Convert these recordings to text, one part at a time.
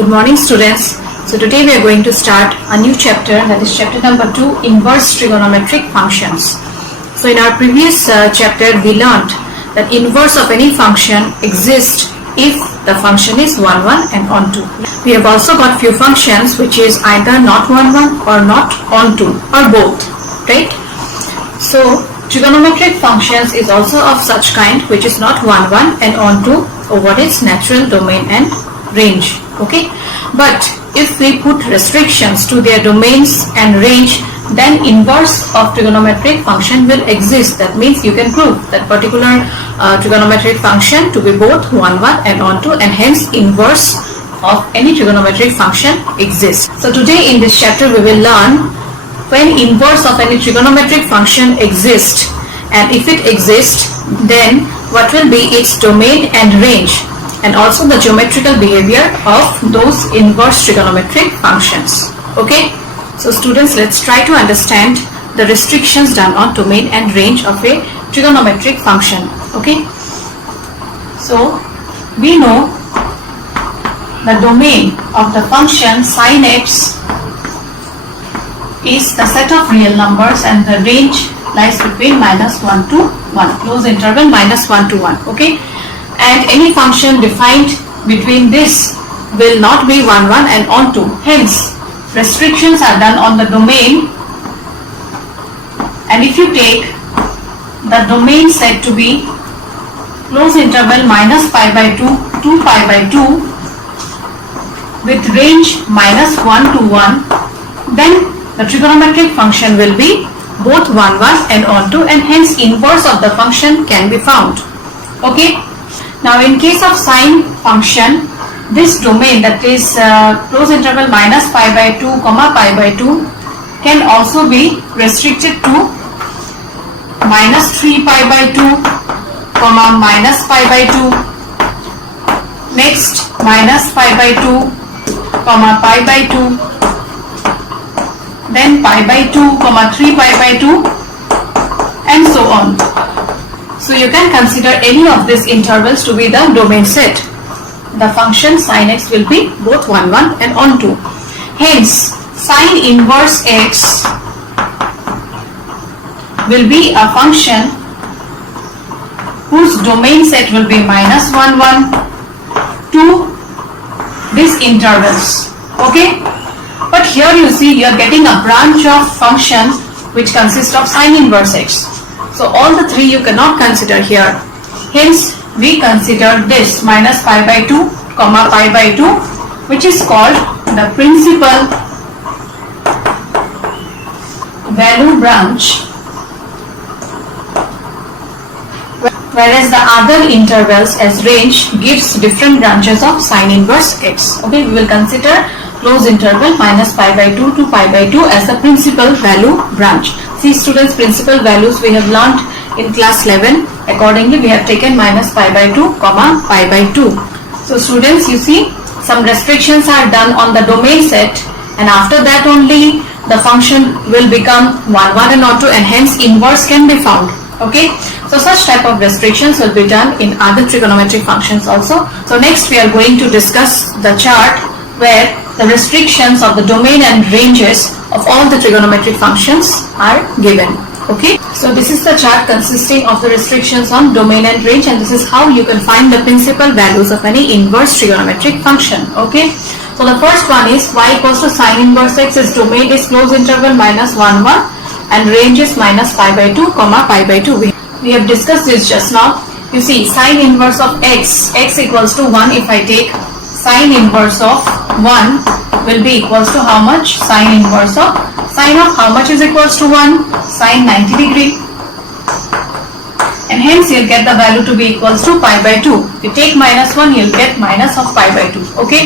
Good morning, students. So today we are going to start a new chapter, that is chapter number 2, inverse trigonometric functions. So in our previous chapter we learnt that inverse of any function exists if the function is 1, 1 and onto. We have also got few functions which is either not 1, 1 or not onto or both, right? So trigonometric functions is also of such kind which is not 1, 1 and onto over its natural domain and range. Okay, but if we put restrictions to their domains and range, then inverse of trigonometric function will exist. That means you can prove that particular trigonometric function to be both 1, 1 and onto, and hence inverse of any trigonometric function exists. So today in this chapter we will learn when inverse of any trigonometric function exists, and if it exists, then what will be its domain and range, and also the geometrical behavior of those inverse trigonometric functions. Okay, so students, let's try to understand the restrictions done on domain and range of a trigonometric function. Okay, so we know the domain of the function sin x is the set of real numbers and the range lies between -1 to 1, close interval -1 to 1. Okay, and any function defined between this will not be 1, 1 and onto. Hence, restrictions are done on the domain, and if you take the domain set to be close interval -π/2 to π/2 with range -1 to 1, then the trigonometric function will be both 1, 1 and onto, and hence inverse of the function can be found. Okay. Now in case of sine function, this domain, that is close interval -π/2, π/2 can also be restricted to -3π/2, -π/2, next -π/2, π/2, then π/2, 3π/2 and so on. So you can consider any of these intervals to be the domain set. The function sin x will be both 1, 1 and onto. Hence, sin inverse x will be a function whose domain set will be -1, 1 to these intervals. Okay? But here you see you are getting a branch of functions which consist of sin inverse x. So all the three you cannot consider here. Hence we consider this -π/2, π/2, which is called the principal value branch, whereas the other intervals as range gives different branches of sin inverse x. Okay, we will consider close interval -π/2 to π/2 as the principal value branch. See students, principal values we have learnt in class 11. Accordingly, we have taken -π/2, π/2. So students, you see some restrictions are done on the domain set, and after that only the function will become 1, 1 and onto, and hence inverse can be found. Okay, so such type of restrictions will be done in other trigonometric functions also. So next we are going to discuss the chart where the restrictions of the domain and ranges of all the trigonometric functions are given. Okay, so this is the chart consisting of the restrictions on domain and range, and this is how you can find the principal values of any inverse trigonometric function. Okay, so the first one is y equals to sin inverse x, its domain is close interval -1, 1 and range is -π/2, π/2. We have discussed this just now. You see, sin inverse of x equals to 1. If I take sin inverse of 1 will be equals to how much? Sin inverse of sin of how much is equals to 1? Sin 90 degree. And hence you'll get the value to be equals to π/2. If you take -1, you'll get minus of π/2. Okay.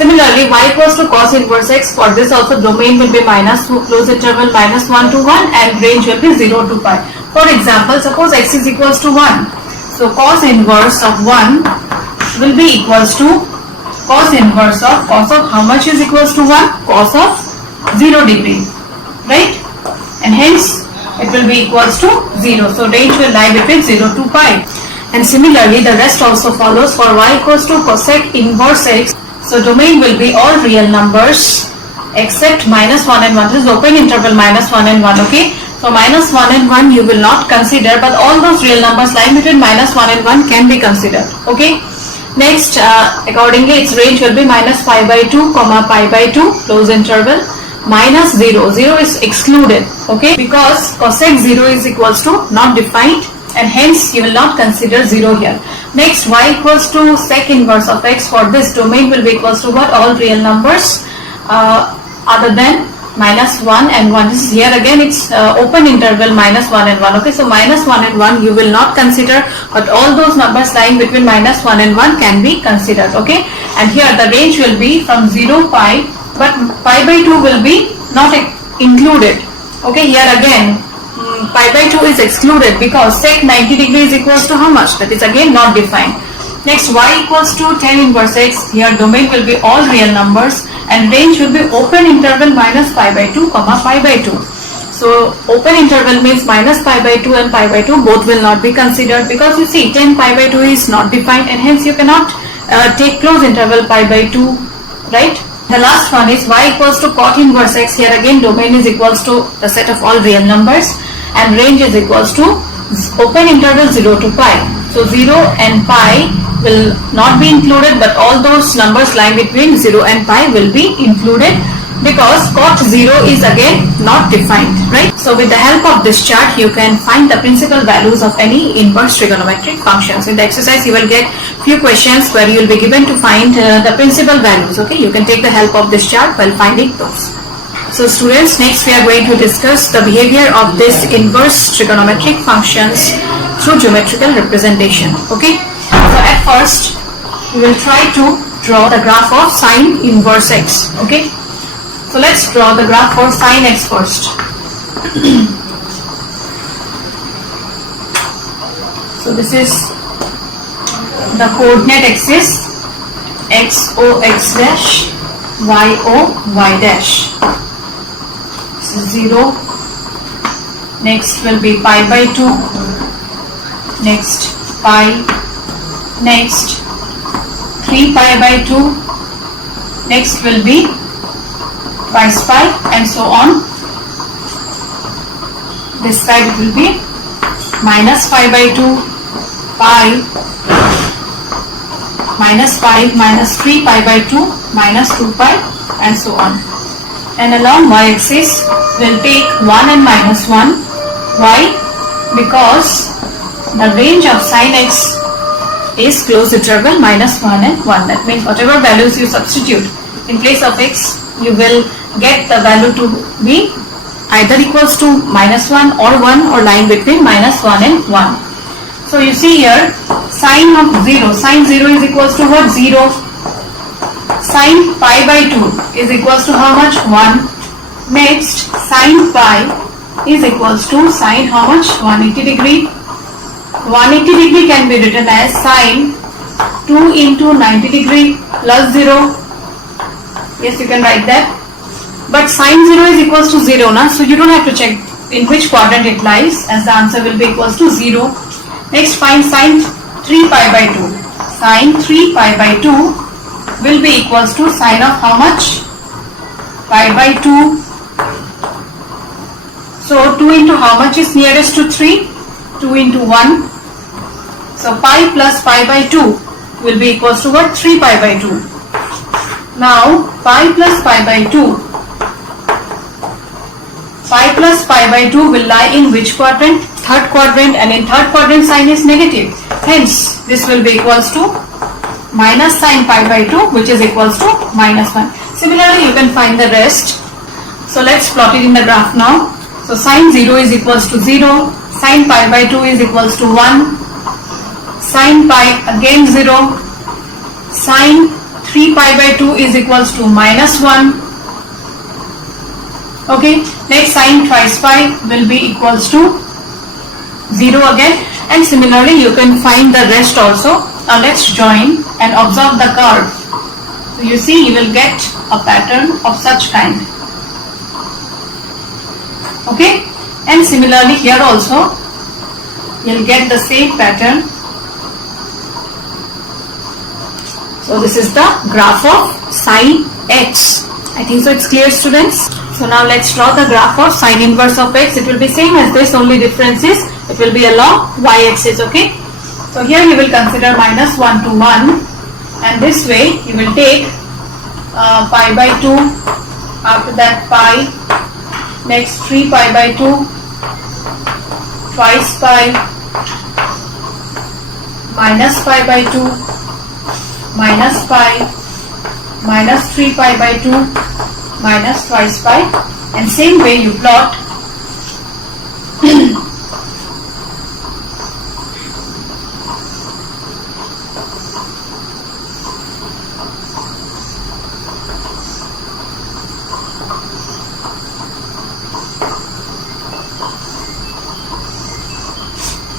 Similarly, y equals to cos inverse x. For this also domain will be -2, close interval -1 to 1, and range will be 0 to π. For example, suppose x is equals to 1. So cos inverse of 1 will be equals to cos inverse of how much is equals to 1? Cos of 0 degree, right? And hence it will be equals to 0. So range will lie between 0 to π. And similarly the rest also follows for y equals to cosec inverse x. So domain will be all real numbers except minus 1 and 1. This is open interval minus 1 and 1. Okay. So minus 1 and 1 you will not consider, but all those real numbers lying between minus 1 and 1 can be considered. Okay. Next, accordingly, its range will be minus pi by 2, comma pi by 2, close interval, minus 0. 0 is excluded, okay, because cosec 0 is equals to not defined, and hence you will not consider 0 here. Next, y equals to sec inverse of x. For this domain will be equals to what? All real numbers other than minus 1 and 1. This is here again, it's open interval minus 1 and 1. Okay, so minus 1 and 1 you will not consider, but all those numbers lying between minus 1 and 1 can be considered. Okay, and here the range will be from 0 pi, but pi by 2 will be not included. Okay, here again pi by 2 is excluded because sec 90 degrees equals to how much? That is again not defined. Next, y equals to tan inverse x. Here domain will be all real numbers and range will be open interval minus pi by 2, comma pi by 2. So open interval means minus pi by 2 and pi by 2 both will not be considered, because you see tan pi by 2 is not defined, and hence you cannot take close interval pi by 2, right? The last one is y equals to cot inverse x. Here again domain is equals to the set of all real numbers and range is equals to open interval 0 to pi. So 0 and pi will not be included, but all those numbers lying between 0 and pi will be included, because cot 0 is again not defined, right? So with the help of this chart you can find the principal values of any inverse trigonometric functions. In the exercise you will get few questions where you will be given to find the principal values. Okay, you can take the help of this chart while finding those. So students, next we are going to discuss the behavior of this inverse trigonometric functions through geometrical representation. Okay, so at first we will try to draw the graph of sine inverse x. Okay, so let's draw the graph for sine x first. So this is the coordinate axis, x o x dash, y o y dash. This is 0. Next will be pi by 2. Next pi. Next 3 pi by 2. Next will be twice pi, and so on. This side it will be minus pi by 2, pi, minus pi, minus 3 pi by 2, minus 2 pi, and so on. And along y-axis we'll take 1 and minus 1. Why? Because the range of sine x is closed interval minus 1 and 1. That means whatever values you substitute in place of x, you will get the value to be either equals to minus 1 or 1, or lying between minus 1 and 1. So you see here, sine of 0, sine 0 is equals to what? 0. Sine pi by 2 is equals to how much? 1. Next, sine pi is equals to sine how much? 180 degree. 180 degree can be written as sine 2 into 90 degree plus 0. Yes, you can write that. But sine 0 is equals to 0, na? So you don't have to check in which quadrant it lies, as the answer will be equals to 0. Next, find sine 3 pi by 2. Sine 3 pi by 2 will be equals to sine of how much? Pi by 2. So 2 into how much is nearest to 3? 2 into 1. So pi plus pi by 2 will be equals to what? 3 pi by 2. Now pi plus pi by 2. Pi plus pi by 2 will lie in which quadrant? Third quadrant, and in third quadrant sign is negative. Hence this will be equals to minus sine pi by 2, which is equals to minus 1. Similarly you can find the rest. So let's plot it in the graph now. So sine 0 is equals to 0. Sine pi by 2 is equals to 1. Sine pi again 0. Sine 3 pi by 2 is equals to minus 1. Okay, next sine twice pi will be equals to 0 again, and similarly you can find the rest also. Now let's join and observe the curve. So you see, you will get a pattern of such kind. Okay, and similarly here also you will get the same pattern. So this is the graph of sine x. I think so it's clear, students. So now let's draw the graph of sine inverse of x. It will be same as this, only difference is it will be along y-axis, okay. So here you will consider minus 1 to 1, and this way you will take pi by 2, after that pi, next 3 pi by 2, twice pi, minus pi by 2, minus pi, minus 3 pi by 2, minus twice pi, and same way you plot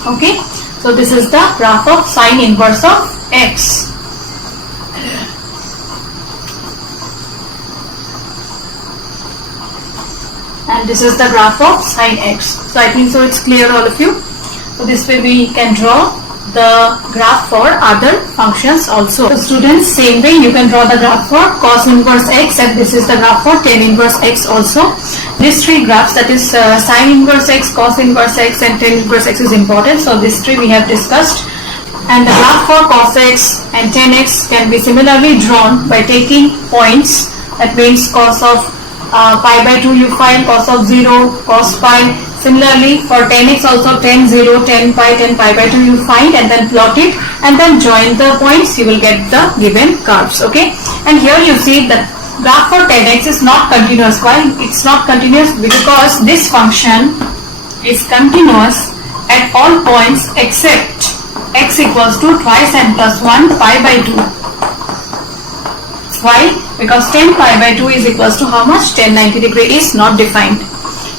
okay. So this is the graph of sine inverse of x. And this is the graph of sine x. So I think so it's clear, all of you. So this way we can draw the graph for other functions also. So students, same way you can draw the graph for cos inverse x, and this is the graph for tan inverse x also. These three graphs, that is sine inverse x, cos inverse x and tan inverse x is important. So these three we have discussed. And the graph for cos x and tan x can be similarly drawn by taking points. That means cos of pi by 2 you find, cos of 0, cos pi. Similarly for tan x also, tan 0, tan pi by 2 you find, and then plot it and then join the points, you will get the given curves, okay. And here you see the graph for tan x is not continuous. Why it's not continuous? Because this function is continuous at all points except x equals to twice n plus 1 pi by 2. Why? Because tan pi by 2 is equals to how much? Tan 90 degree is not defined.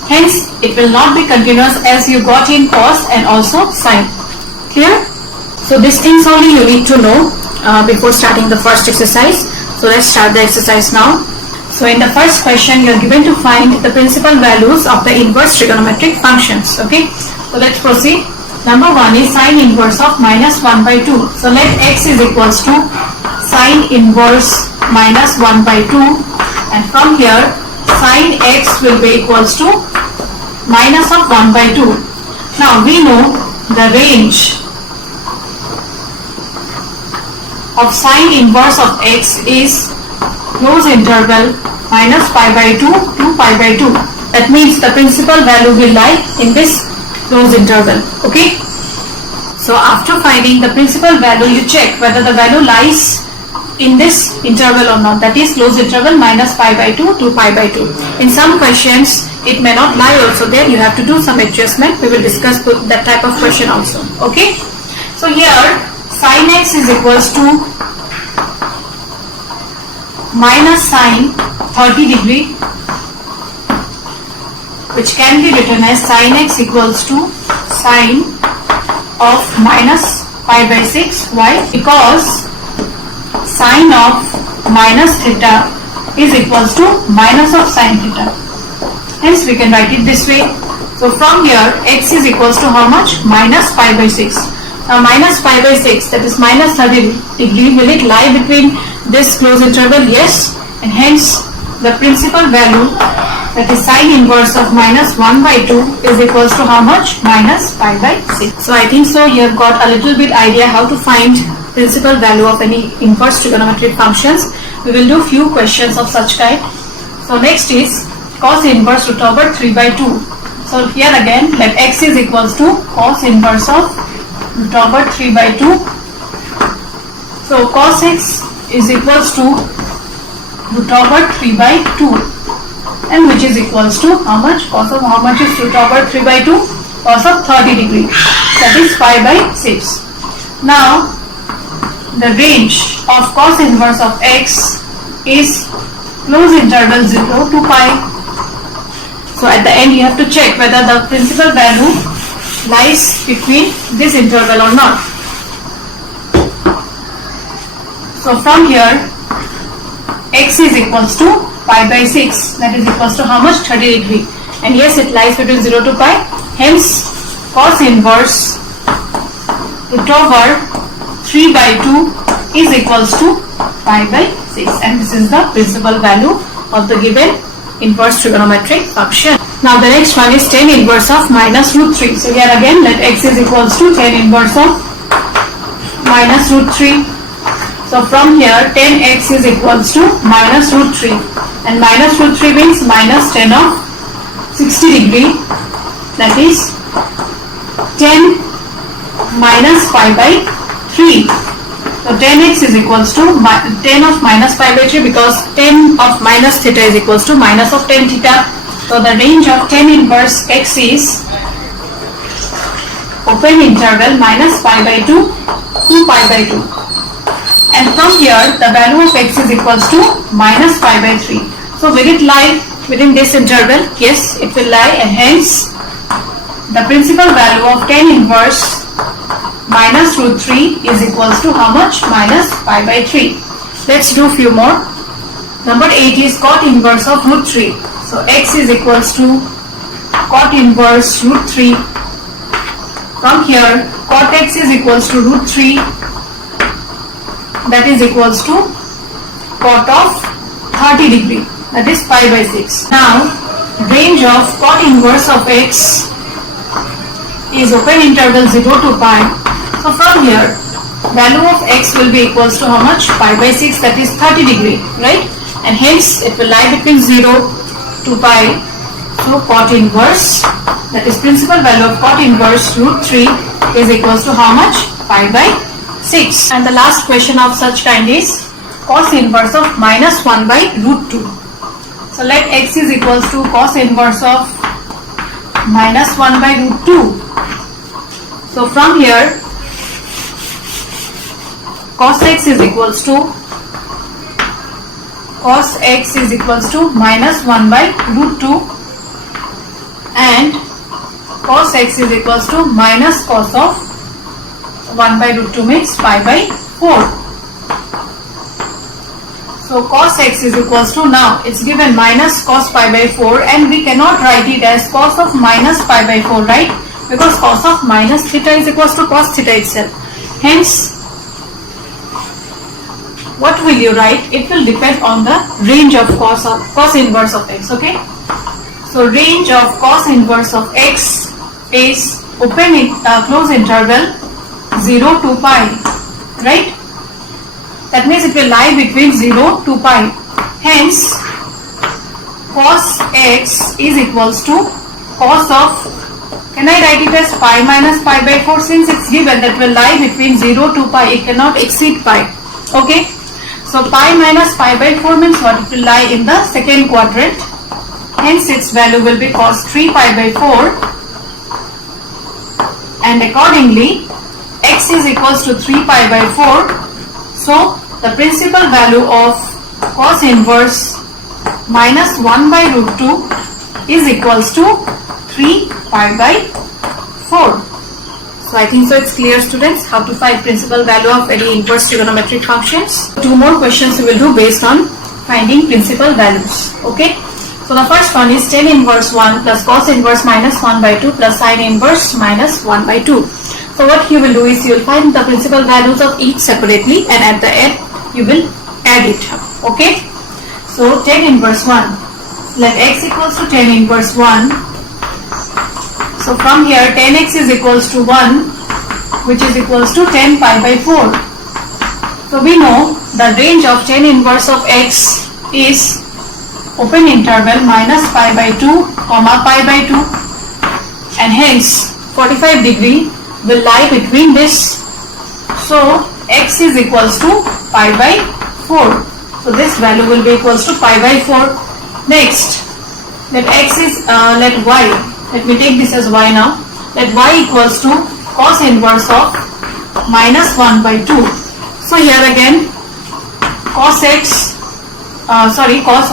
Hence, it will not be continuous as you got in cos and also sine. Clear? So these things only you need to know before starting the first exercise. So let's start the exercise now. So in the first question, you are given to find the principal values of the inverse trigonometric functions. Okay. So let's proceed. Number 1 is sine inverse of minus 1 by 2. So let x is equals to sine inverse minus 1 by 2, and from here sine x will be equals to minus of 1 by 2. Now we know the range of sine inverse of x is close interval minus pi by 2 to pi by 2. That means the principal value will lie in this close interval, okay. So after finding the principal value, you check whether the value lies in this interval or not, that is closed interval minus pi by 2 to pi by 2. In some questions it may not lie also there, you have to do some adjustment. We will discuss that type of question also, okay. So here sin x is equals to minus sine 30 degree, which can be written as sin x equals to sine of minus pi by 6. Why? Because sine of minus theta is equals to minus of sine theta. Hence we can write it this way. So from here x is equals to how much? Minus pi by 6. Now minus pi by 6, that is minus 30 degree, will it lie between this closed interval? Yes. And hence the principal value, that is sine inverse of minus 1 by 2 is equals to how much? Minus pi by 6. So I think so you have got a little bit idea how to find principal value of any inverse trigonometric functions. We will do few questions of such kind. So next is cos inverse root over 3 by 2. So here again let x is equals to cos inverse of root over 3 by 2. So cos x is equals to root over 3 by 2, and which is equals to how much? Cos of how much is root over 3 by 2? Cos of 30 degree, that is pi by 6. Now the range of cos inverse of x is close interval 0 to pi. So at the end you have to check whether the principal value lies between this interval or not. So from here x is equals to pi by 6, that is equals to how much? 30 degree. And yes, it lies between 0 to pi. Hence cos inverse root over 3 by 2 is equals to pi by 6, and this is the principal value of the given inverse trigonometric function. Now the next one is tan inverse of minus root 3. So here again let x is equals to tan inverse of minus root 3. So from here tan x is equals to minus root 3, and minus root 3 means minus tan of 60 degree, that is tan minus pi by 3. So tan x is equals to tan of minus pi by 3, because tan of minus theta is equals to minus of tan theta. So the range of tan inverse x is open interval minus pi by 2 to pi by 2. And from here the value of x is equals to minus pi by 3. So will it lie within this interval? Yes, it will lie, and hence the principal value of tan inverse minus root 3 is equals to how much? Minus pi by 3. Let's do few more. Number 8 is cot inverse of root 3. So x is equals to cot inverse root 3. From here cot x is equals to root 3, that is equals to cot of 30 degree, that is pi by 6. Now range of cot inverse of x is open interval 0 to pi. So from here value of x will be equals to how much? Pi by 6, that is 30 degree, right? And hence it will lie between 0 to pi. So cot inverse, that is principal value of cot inverse root 3 is equals to how much? Pi by 6. And the last question of such kind is cos inverse of minus 1 by root 2. So let x is equals to cos inverse of minus 1 by root 2. So from here cos x is equals to minus 1 by root 2, and cos x is equals to minus cos of 1 by root 2 means pi by 4. So cos x is equals to, now it's given minus cos pi by 4, and we cannot write it as cos of minus pi by 4, right? Because cos of minus theta is equals to cos theta itself. Hence what will you write? It will depend on the range of cos inverse of x, okay? So range of cos inverse of x is open close interval 0 to pi, right? That means it will lie between 0 to pi. Hence cos x is equals to cos of, can I write it as pi minus pi by 4? Since it's given that will lie between 0 to pi, it cannot exceed pi, okay? So pi minus pi by 4 means what? It will lie in the second quadrant. Hence its value will be cos 3 pi by 4, and accordingly x is equals to 3 pi by 4. So the principal value of cos inverse minus 1 by root 2 is equals to 3 pi by 4. So I think so it's clear, students, how to find principal value of any inverse trigonometric functions. Two more questions we will do based on finding principal values. Okay. So the first one is tan inverse 1 plus cos inverse minus 1 by 2 plus sin inverse minus 1 by 2. So what you will do is you will find the principal values of each separately, and at the end you will add it. Okay. So tan inverse 1. Let x equals to tan inverse 1. So from here tan x is equals to 1, which is equals to tan pi by 4. So we know the range of tan inverse of x is open interval minus pi by 2 comma pi by 2, and hence 45 degree will lie between this. So x is equals to pi by 4. So this value will be equals to pi by 4. Next, let x is let y. Let me take this as y now. Let y equals to cos inverse of minus 1 by 2. So here again cos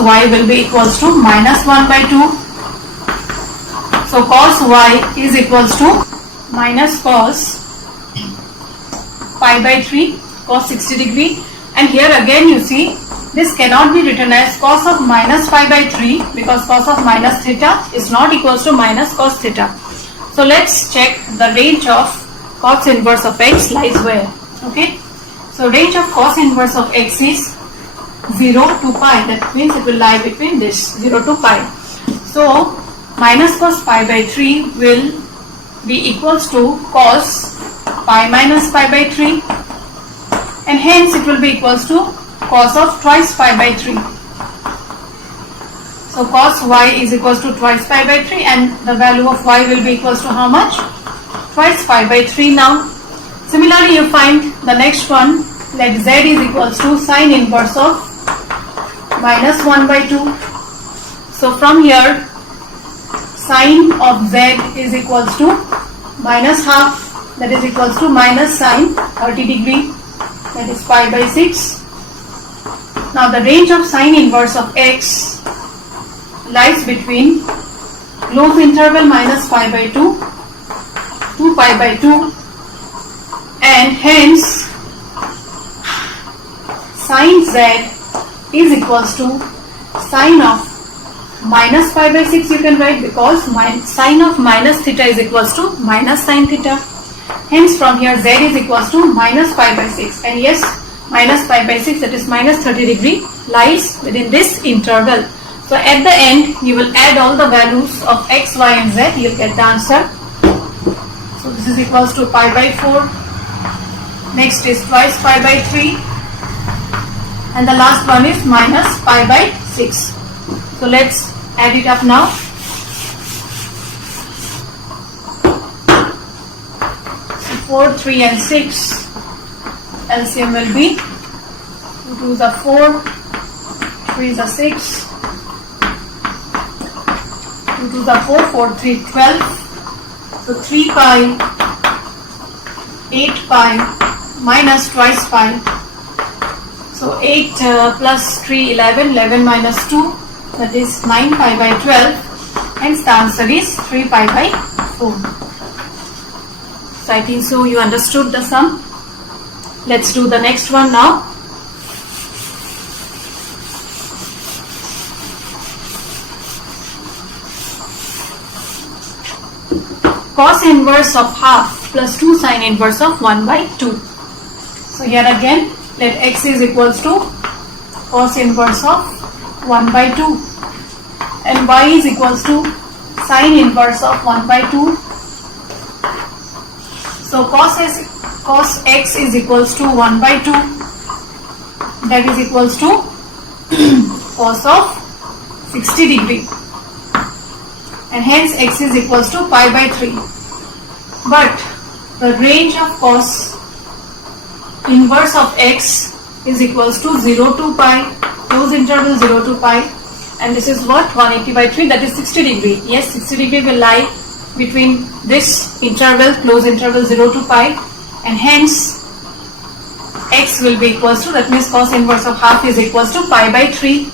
y will be equals to minus 1 by 2. So cos y is equals to minus cos pi by 3, cos 60 degree. And here again you see this cannot be written as cos of minus pi by 3, because cos of minus theta is not equals to minus cos theta. So let's check the range of cos inverse of x lies where. Okay. So range of cos inverse of x is 0 to pi. That means it will lie between this 0 to pi. So minus cos pi by 3 will be equals to cos pi minus pi by 3, and hence it will be equals to cos of twice pi by 3. So cos y is equals to twice pi by 3, and the value of y will be equals to how much? Twice pi by 3 now. Similarly, you find the next one, let z is equals to sine inverse of minus 1 by 2. So from here, sine of z is equals to minus half, that is equals to minus sine 30 degree, that is pi by 6. Now the range of sine inverse of x lies between closed interval minus pi by 2 to pi by 2, and hence sine z is equals to sine of minus pi by 6 you can write, because sine of minus theta is equals to minus sine theta. Hence from here z is equals to minus pi by 6, and yes, minus pi by 6, that is minus 30 degree, lies within this interval. So at the end you will add all the values of x, y and z, you will get the answer. So this is equals to pi by 4, next is twice pi by 3, and the last one is minus pi by 6. So let's add it up now. So 4, 3 and 6, LCM will be 2 2s are 4, 3s are 6, 2 2s are 4, 4 3 12. So 3 pi, 8 pi minus twice pi. So 8 plus 3 11, 11 minus 2, that is 9 pi by 12, hence the answer is 3 pi by 4. So I think so you understood the sum. Let's do the next one now. Cos inverse of half plus 2 sine inverse of 1 by 2. So here again, let x is equals to cos inverse of 1 by 2, and y is equals to sine inverse of 1 by 2. So cos x is equals to 1 by 2, that is equals to cos of 60 degree, and hence x is equals to pi by 3. But the range of cos inverse of x is equals to 0 to pi, close interval 0 to pi, and this is what, 180 by 3, that is 60 degree. Yes, 60 degree will lie between this interval, close interval 0 to pi, and hence x will be equals to, that means cos inverse of half is equals to pi by 3.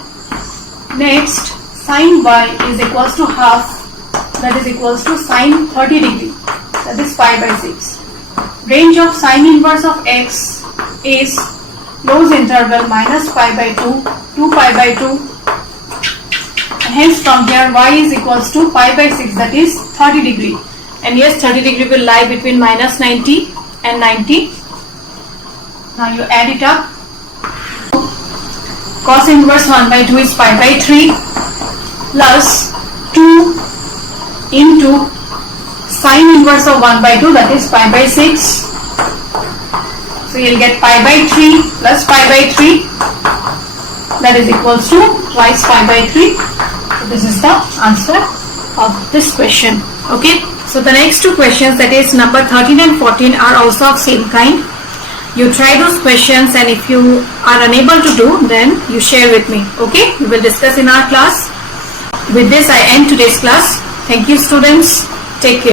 Next, sine y is equals to half, that is equals to sine 30 degree, that is pi by 6. Range of sine inverse of x is close interval minus pi by 2 to pi by 2, and hence from here y is equals to pi by 6, that is 30 degree, and yes, 30 degree will lie between minus 90 and 90. Now you add it up. Cos inverse 1 by 2 is pi by 3 plus 2 into sine inverse of 1 by 2, that is pi by 6. So you will get pi by 3 plus pi by 3, that is equals to twice pi by 3. So this is the answer of this question. Okay. So the next two questions, that is number 13 and 14, are also of same kind. You try those questions, and if you are unable to do, then you share with me. Okay. We will discuss in our class. With this I end today's class. Thank you students. Take care.